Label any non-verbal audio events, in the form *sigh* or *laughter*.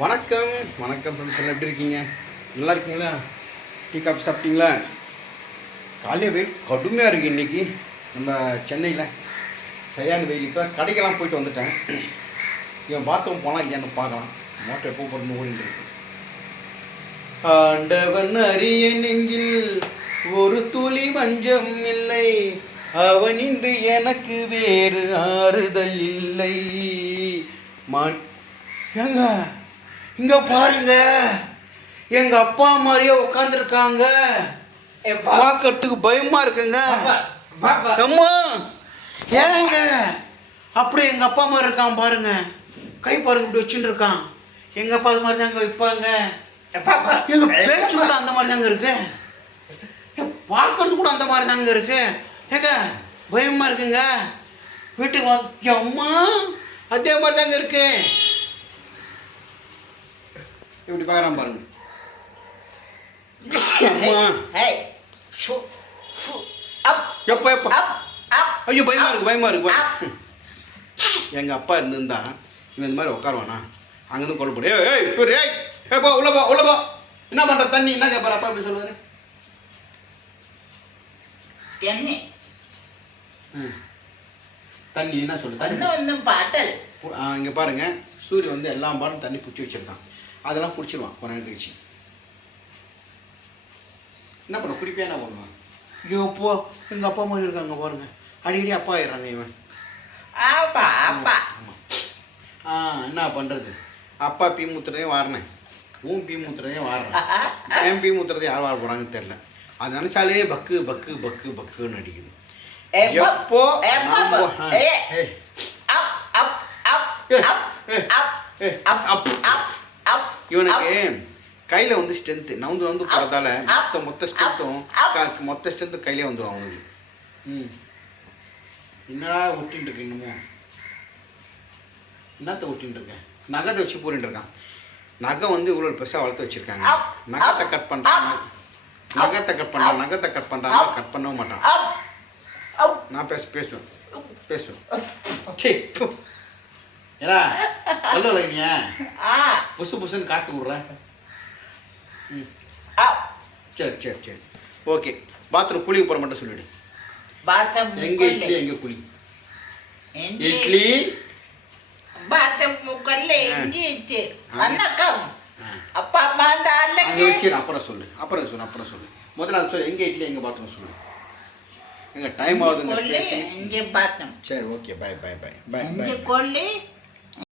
வணக்கம். வணக்கம் ஃப்ரெண்ட்ஸ் எல்லாம் எப்படி இருக்கீங்க? நல்லா இருக்கீங்களா? டீ காஃபி சாப்பிட்டீங்களா? காலையில் வெயில் கடுமையாக இருக்குது இன்றைக்கி நம்ம சென்னையில் சரியான வெயில். இப்போ கடைக்கெல்லாம் போயிட்டு வந்துட்டேன். இவன் பாத்ரூம் போனால் இல்லையான்னு பார்க்கலாம். மோட்டர் எப்போ போட்டு ஓடிட்டு இருக்கு. ஆண்டவன் அரிய நெஞ்சில் ஒரு துளி மஞ்சம் இல்லை. அவனின்றி எனக்கு வேறு ஆறுதல் இல்லை. மா ஏங்க! இங்க பாருங்க. எங்க அப்பா மாதிரியே உட்காந்துருக்காங்க பார்க்கறதுக்கு பயமா இருக்குங்க. அம்மா ஏங்க? அப்படியே எங்க அப்பா மாதிரி இருக்கான் பாருங்க. கை பாருங்க இப்படி வச்சுட்டு இருக்கான். எங்க அப்பா அது மாதிரி தாங்க வைப்பாங்க எங்க பேச்சு கூட அந்த மாதிரி தாங்க இருக்கு பார்க்கறது கூட அந்த மாதிரி தாங்க இருக்கு. ஏங்க பயமா இருக்குங்க. வீட்டுக்கு வந்து அம்மா அதே மாதிரி தாங்க இருக்கு. இப்படி பார்க்குறான் பாருங்க. *coughs* எப்போ எப்போ. ஐயோ பயமா இருக்கு பயமா இருக்கு *coughs* எங்கள் அப்பா இருந்திருந்தா இவன் இந்த மாதிரி உட்காருவானா? அங்கேருந்து கொலை போடு. ஏய் ஏய் ஏய் ஏ போ உள்ள போ உள்ள போ. என்ன பண்ணுற தண்ணி என்ன கேட்பாரு அப்பா எப்படி சொல்லுவார்? தண்ணி. தண்ணி என்ன சொல்லு தண்ணி? வந்து பாட்டல். இங்கே பாருங்கள் சூரியன் வந்து எல்லாம் பாடம் தண்ணி பிடிச்சி வச்சுருக்கான். அதெல்லாம் குடிச்சிடுவான் கொஞ்ச நேரம் கழிச்சு. என்ன பண்ண குறிப்பாக என்ன பண்ணுவான்? ஐயோ அப்போ எங்கள் அப்பா அம்மா இருக்காங்க பாருங்க. அடிக்கடி அப்பா ஆயிடுறாங்க இவன். அப்பா அப்பா ஆ என்ன பண்ணுறது அப்பா பீ மூத்துறதையும் வாரினேன் ஊன் பீ மூத்துறதே வாடுறேன் ஏன் பி மூத்துறதை யார் வாழ போகிறாங்கன்னு தெரில அது நினச்சாலே பக்கு பக்கு பக்கு பக்குன்னு அடிக்குது. எப்போ? அப் அப் அப் அப் அப். அப் இவனுக்கு கையில் வந்து ஸ்ட்ரென்த்து நவுந்து நவுந்து போகிறதால மொத்த மொத்த ஸ்ட்ரென்த்தும் மொத்த ஸ்ட்ரென்த்தும் கையிலே வந்துடும் அவனுக்கு. ம். என்னடா ஒட்டின்னு இருக்கு இன்னமும் என்னத்தை ஒட்டின்னு இருக்கேன் நகத்தை வச்சு பூரின்னு இருக்கான். நகை வந்து இவ்வளோ பெருசாக வளர்த்து வச்சுருக்காங்க. நகத்தை கட் பண்ணுறான் நகத்தை கட் பண்ணுறான் நகத்தை கட் பண்ணுறான் கட் பண்ணவும் மாட்டான். நான் பேச பேசுவேன். பேசுவேன். சரி ஏன்னா அல்ல லக்னியா புசு புசுன்னு காத்து விட்றேன் ம். ஆ. சரி சரி சரி. ஓகே. பாத்ரூம் குளிக்கு போகிற மட்டும் சொல்லிவிடு பாத்ரூம் எங்கே இட்லி எங்கே குளி? இட்லி? பாத்ரூம் முக்கல்ல எங்கே இட்லி? வணக்கம். அப்பா அம்மா அந்த அங்கே வச்சிரு அப்புறம் சொல்லு. அப்புறம் சொல்லு அப்புறம் சொல்லு. முதல்ல அது சொல்லு. எங்கே இட்லி எங்கே பாத்ரூம் சொல்லு. எங்கள் டைம் ஆகுதுங்க இங்கே பாத்ரூம் சரி okay. Bye bye bye bye bye கொல்லி